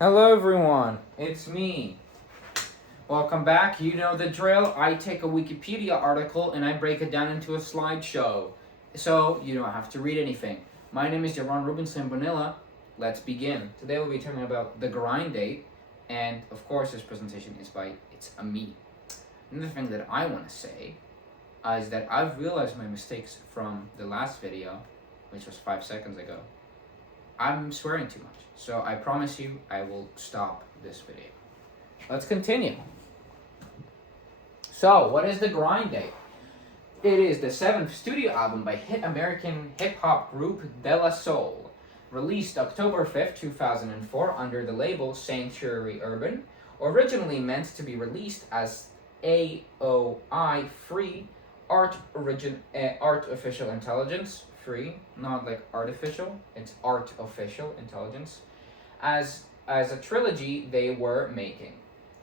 Hello everyone, it's me. Welcome back. You know the drill. I take a Wikipedia article and I break it down into a slideshow. So you don't have to read anything. My name is Jaron Rubinson Bonilla. Let's begin. Today we'll be talking about the grind date, and of course this presentation is by It's a Me. Another thing that I want to say is that I've realized my mistakes from the last video, which was 5 seconds ago. I'm swearing too much, so I promise you I will stop this video. Let's continue. So, what is the grind date? It is the 7th studio album by hit American hip-hop group De La Soul, released October 5th, 2004 under the label Sanctuary Urban, originally meant to be released as AOI Free Art Official Intelligence, free, not like artificial, it's art official intelligence, as a trilogy they were making.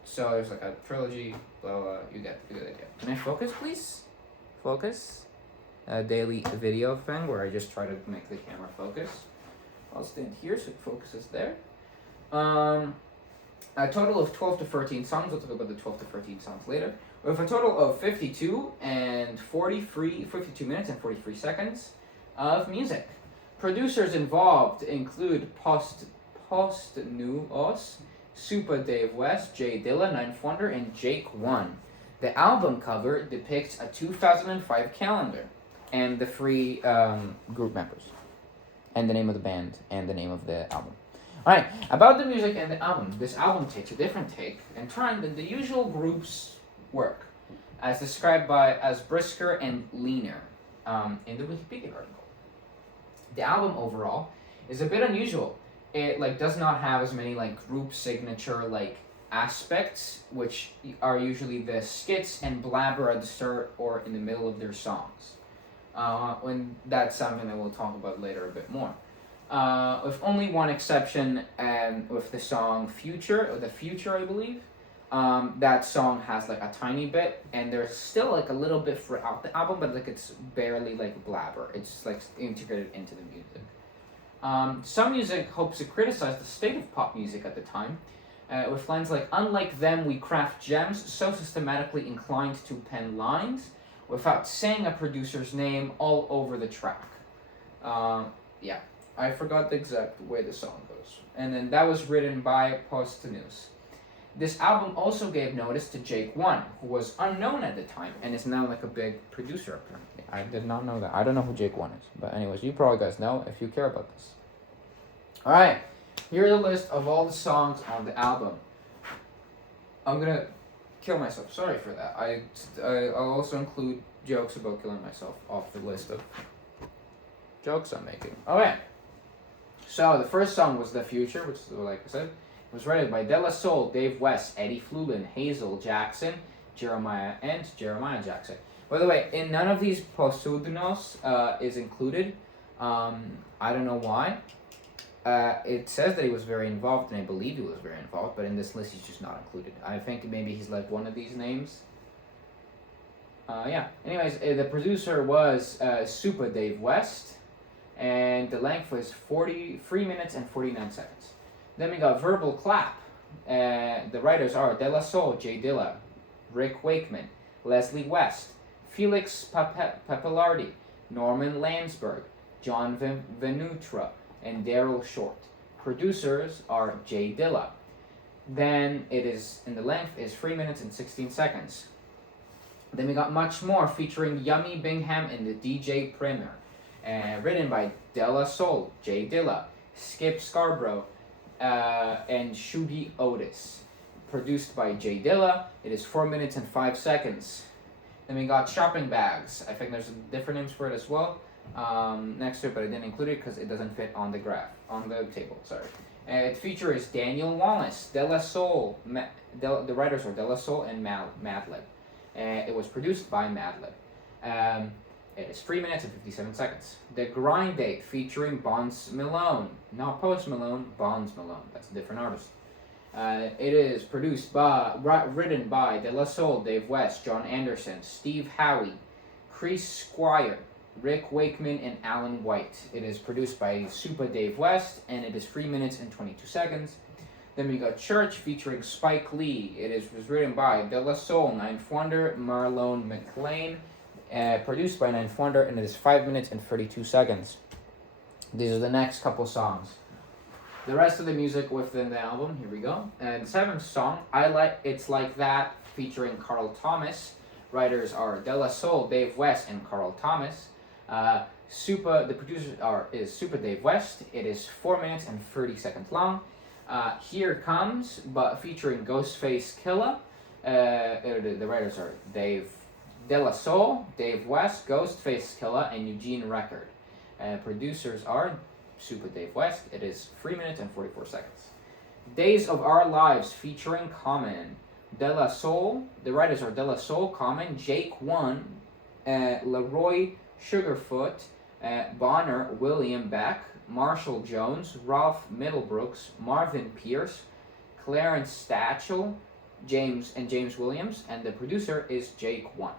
So there's like a trilogy, blah, blah, you get the idea. Can I focus, please? Focus. A daily video thing where I just try to make the camera focus. I'll stand here so it focuses there. A total of 12 to 13 songs. We'll talk about the 12 to 13 songs later. With a total of 52 minutes and 43 seconds of music. Producers involved include Post Nuos, Super Dave West, Jay Dilla, Ninth Wonder, and Jake One. The album cover depicts a 2005 calendar and the three group members, and the name of the band and the name of the album. Alright, about the music and the album. This album takes a different take and trying than the usual groups work, as described as brisker and leaner in the Wikipedia article. The album overall is a bit unusual. It does not have as many group signature aspects, which are usually the skits and blabber at the start or in the middle of their songs. When that's something that we'll talk about later a bit more. With only one exception, with the song Future, or The Future, I believe. That song has a tiny bit, and there's still a little bit throughout the album, but it's barely blabber. It's integrated into the music. Some music hopes to criticize the state of pop music at the time, with lines like, "Unlike them, we craft gems, so systematically inclined to pen lines, without saying a producer's name all over the track." Yeah, I forgot the exact way the song goes. And then that was written by Post Nuos. This album also gave notice to Jake One, who was unknown at the time and is now a big producer apparently. I did not know that. I don't know who Jake One is. But anyways, you probably guys know if you care about this. Alright, here's a list of all the songs on the album. I'm gonna kill myself. Sorry for that. I'll also include jokes about killing myself off the list of jokes I'm making. Alright. So the first song was The Future, which like I said, was written by De La Soul, Dave West, Eddie Flublin, Hazel Jackson, Jeremiah Jackson. By the way, in none of these Posudnos is included. I don't know why. It says that he was very involved, and I believe he was very involved, but in this list he's just not included. I think maybe he's one of these names. Yeah. Anyways, the producer was Super Dave West, and the length was 43 minutes and 49 seconds. Then we got Verbal Clap. The writers are De La Soul, Jay Dilla, Rick Wakeman, Leslie West, Felix Pappalardi, Norman Landsberg, John Venutra, and Daryl Short. Producers are Jay Dilla. Then the length is 3 minutes and 16 seconds. Then we got Much More featuring Yummy Bingham and the DJ Premier. Written by De La Soul, Jay Dilla, Skip Scarborough, and Shugi Otis. Produced by Jay Dilla. It is 4 minutes and 5 seconds. Then we got Shopping Bags. I think there's different names for it as well. Next to it, but I didn't include it because it doesn't fit on the table. Sorry. It features Daniel Wallace, De La Soul. The writers are De La Soul and Madlib. It was produced by Madlib. It is 3 minutes and 57 seconds. The Grind Date featuring Bonds Malone. Not Post Malone, Bonds Malone. That's a different artist. It is written by De La Soul, Dave West, John Anderson, Steve Howie, Chris Squire, Rick Wakeman, and Alan White. It is produced by Super Dave West, and it is 3 minutes and 22 seconds. Then we got Church featuring Spike Lee. Was written by De La Soul, Ninth Wonder, Marlon McLean, produced by Ninth Wonder, and it is 5 minutes and 32 seconds. These are the next couple songs. The rest of the music within the album, here we go. And the seventh song, It's Like That, featuring Carl Thomas. Writers are De La Soul, Dave West, and Carl Thomas. The producers is Super Dave West. It is 4 minutes and 30 seconds long. Here Comes, but featuring Ghostface Killah. The writers are Dave De La Soul, Dave West, Ghostface Killah, and Eugene Record. Producers are Super Dave West. It is 3 minutes and 44 seconds. Days of Our Lives featuring Common. De La Soul. The writers are De La Soul, Common, Jake One, Leroy Sugarfoot, Bonner, William Beck, Marshall Jones, Ralph Middlebrooks, Marvin Pierce, Clarence Stachel, James Williams, and the producer is Jake One.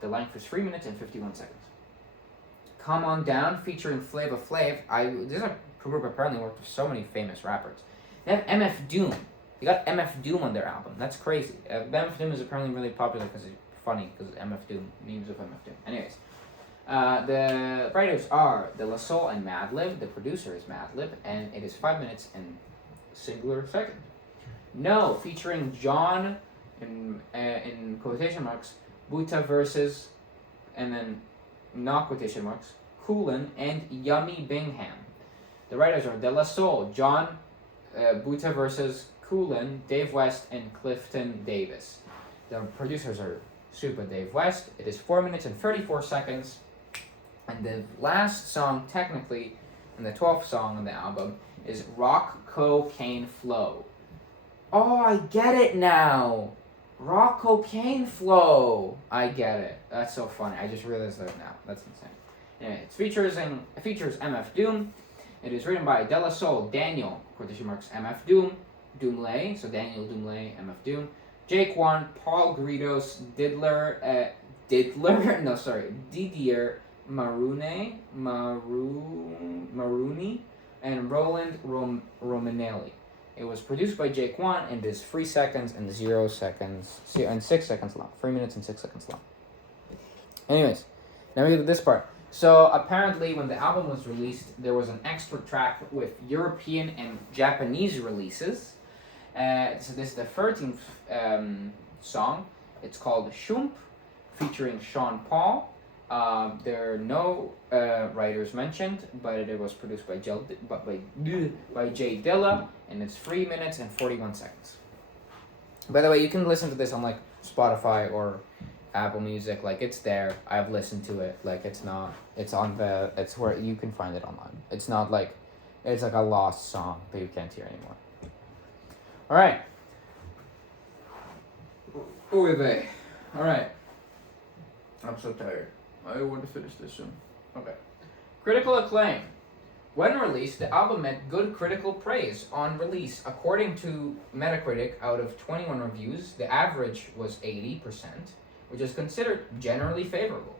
The length is 3 minutes and 51 seconds. Come On Down featuring Flava Flav. This is a group apparently worked with so many famous rappers. They have MF Doom. They got MF Doom on their album. That's crazy. MF Doom is apparently really popular because it's funny, because MF Doom, memes of MF Doom. Anyways, the writers are De La Soul and Madlib. The producer is Madlib, and it is 5 minutes and singular second. No, featuring John in quotation marks, Buta versus, and then not quotation marks, Coolin and Yummy Bingham. The writers are De La Soul, John Buta versus Coolin, Dave West, and Clifton Davis. The producers are Super Dave West. It is 4 minutes and 34 seconds. And the last song, technically, and the 12th song on the album, is Rock Cocaine Flow. Oh, I get it now! Rock Cocaine Flow! I get it. That's so funny. I just realized that now. That's insane. Anyway, it features MF Doom. It is written by De La Soul, Daniel, quotation marks, MF Doom, Doomlay, so Daniel Doomlay, MF Doom, Jake One, Paul Gritos, Didier Marooney, and Roland Romanelli. It was produced by Jake One and is 3 seconds and 0 seconds and 6 seconds long. 3 minutes and 6 seconds long. Anyways, now we get to this part. So apparently when the album was released, there was an extra track with European and Japanese releases. So this is the 13th song. It's called Shump, featuring Sean Paul. There are no writers mentioned, but it was produced by Jay Dilla, and it's 3 minutes and 41 seconds. By the way, you can listen to this on like Spotify or Apple Music. Like, it's there. I've listened to it. Like, it's where you can find it online. It's not like it's like a lost song that you can't hear anymore. All right. All right. I'm so tired. I want to finish this soon. Okay. Critical acclaim. When released, the album met good critical praise on release. According to Metacritic, out of 21 reviews, the average was 80%, which is considered generally favorable.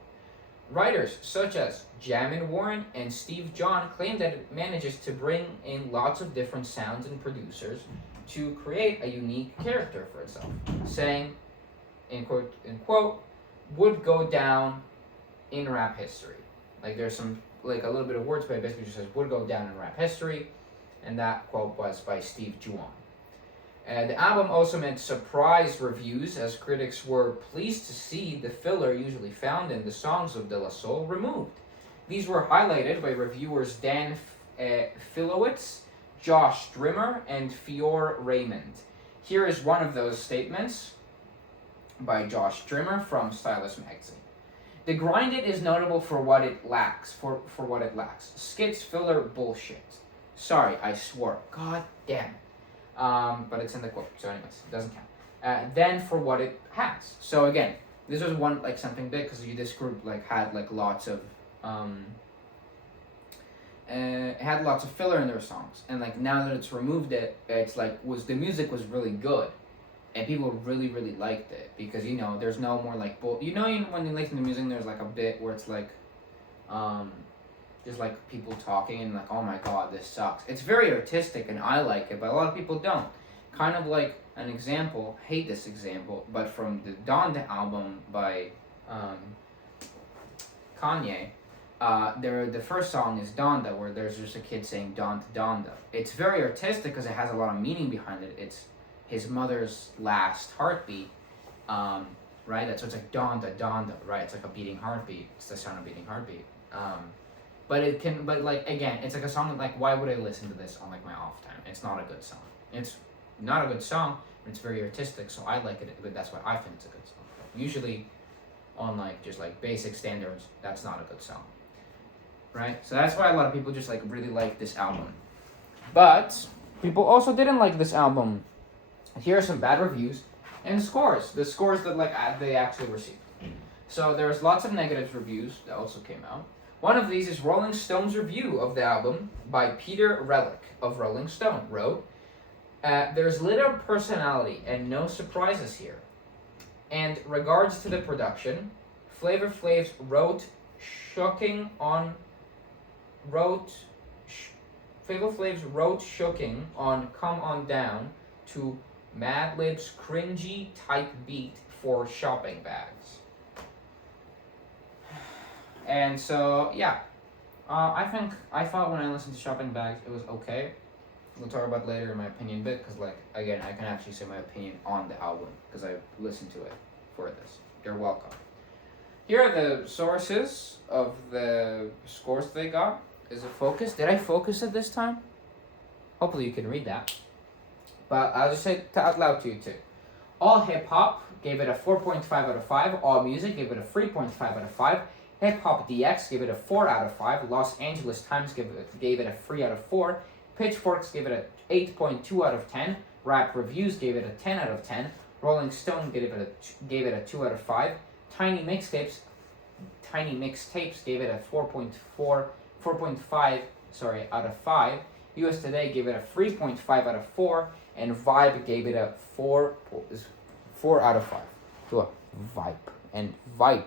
Writers such as Jamin Warren and Steve John claim that it manages to bring in lots of different sounds and producers to create a unique character for itself, saying, in quote, would go down in rap history. Like, there's some, like a little bit of words, but it basically just says would go down in rap history, and that quote was by Steve Juon. The album also met surprise reviews, as critics were pleased to see the filler usually found in the songs of De La Soul removed. These were highlighted by reviewers Dan Filowitz, Josh Strimmer, and Fior Raymond. Here is one of those statements by Josh Strimmer from Stylus Magazine. The Grinded is notable for what it lacks. For what it lacks. Skits, filler, bullshit. Sorry, I swore. God damn. But it's in the quote, so anyways, it doesn't count. Then for what it has. So again, this was one, like, something big, because this group, like, had, like, lots of, filler in their songs. And, like, now that it's removed it, it's, like, the music was really good. And people really, really liked it. Because, you know, there's no more, like, when you listen to music, there's, like, a bit where it's, like, just, like, people talking and, like, oh my god, this sucks. It's very artistic and I like it, but a lot of people don't. kind of like an example, hate this example, but from the Donda album by Kanye, the first song is Donda, where there's just a kid saying Donda Donda. It's very artistic because it has a lot of meaning behind it. It's his mother's last heartbeat, right? That's so it's like Donda Donda, right? It's like a beating heartbeat. It's the sound of beating heartbeat. But like again, it's like a song that, like, why would I listen to this on like my off time? It's not a good song. It's not a good song, but it's very artistic, so I like it. But that's why I think it's a good song. Usually, on like just like basic standards, that's not a good song, right? So that's why a lot of people just like really like this album. But people also didn't like this album. Here are some bad reviews and scores. The scores that like they actually received. So there's lots of negative reviews that also came out. One of these is Rolling Stone's review of the album by Peter Relic of Rolling Stone wrote, there's little personality and no surprises here. And regards to the production, Flavor Flav's wrote shocking on Come On Down to Madlib's cringy type beat for shopping bags. And so, yeah, I thought when I listened to Shopping Bags, it was okay. We'll talk about it later in my opinion bit, because, like, again, I can actually say my opinion on the album, because I listened to it for this. You're welcome. Here are the sources of the scores they got. Is it focused? Did I focus it this time? Hopefully you can read that. But I'll just say it out loud to you, too. All Hip Hop gave it a 4.5 out of 5. All Music gave it a 3.5 out of 5. Hip Hop DX gave it a 4 out of 5. Los Angeles Times gave it a 3 out of 4. Pitchforks gave it a 8.2 out of 10. Rap Reviews gave it a 10 out of 10. Rolling Stone gave it a 2 out of 5. Tiny Mixtapes gave it a 4.5 out of 5. US Today gave it a 3.5 out of 4, and Vibe gave it a 4 out of 5. To a Vibe.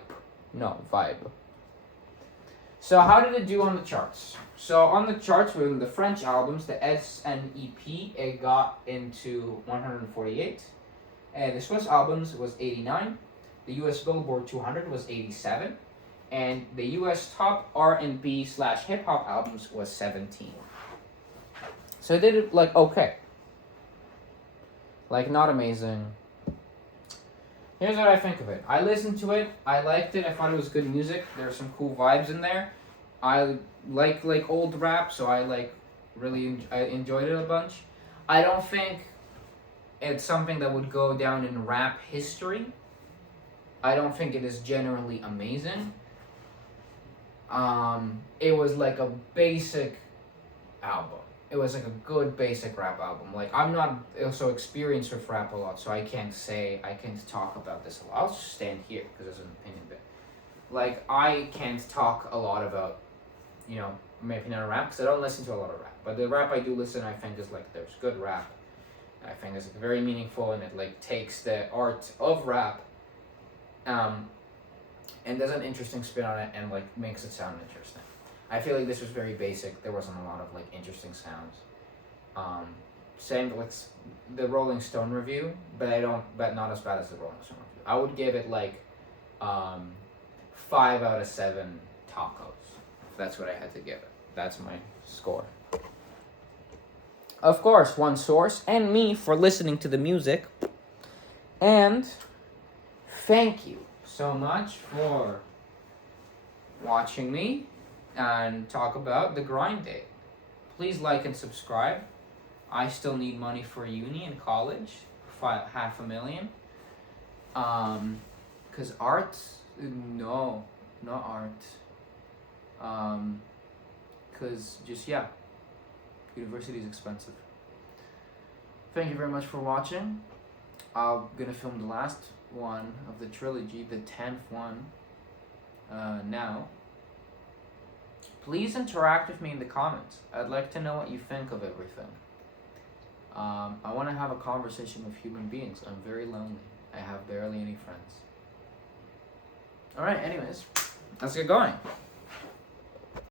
So how did it do on the charts? So on the charts, with the French albums, the SNEP, it got into 148. And the Swiss albums was 89. The US Billboard 200 was 87. And the US top R&B/hip hop albums was 17. So it did like okay. Like not amazing. Here's what I think of it. I listened to it. I liked it. I thought it was good music. There are some cool vibes in there. I like old rap, so I enjoyed it a bunch. I don't think it's something that would go down in rap history. I don't think it is generally amazing. It was like a basic album. It was like a good basic rap album. Like, I'm not so experienced with rap a lot, so I can't talk about this a lot. I'll just stand here because there's an opinion bit. Like, I can't talk a lot about, my opinion on rap because I don't listen to a lot of rap. But the rap I do listen, I think is like, there's good rap. I think it's like, very meaningful, and it like takes the art of rap, and does an interesting spin on it and like makes it sound interesting. I feel like this was very basic. There wasn't a lot of like interesting sounds. Same with the Rolling Stone review, but not as bad as the Rolling Stone review. I would give it like 5 out of 7 tacos. That's what I had to give it. That's my score. Of course, one source and me for listening to the music. And thank you so much for watching me and talk about the grind day. Please like and subscribe. I still need money for uni and college, $500,000. Cause art, no, not art. Cause university is expensive. Thank you very much for watching. I'm gonna film the last one of the trilogy, the 10th one, now. Please interact with me in the comments. I'd like to know what you think of everything. I want to have a conversation with human beings. I'm very lonely. I have barely any friends. Alright, anyways, let's get going.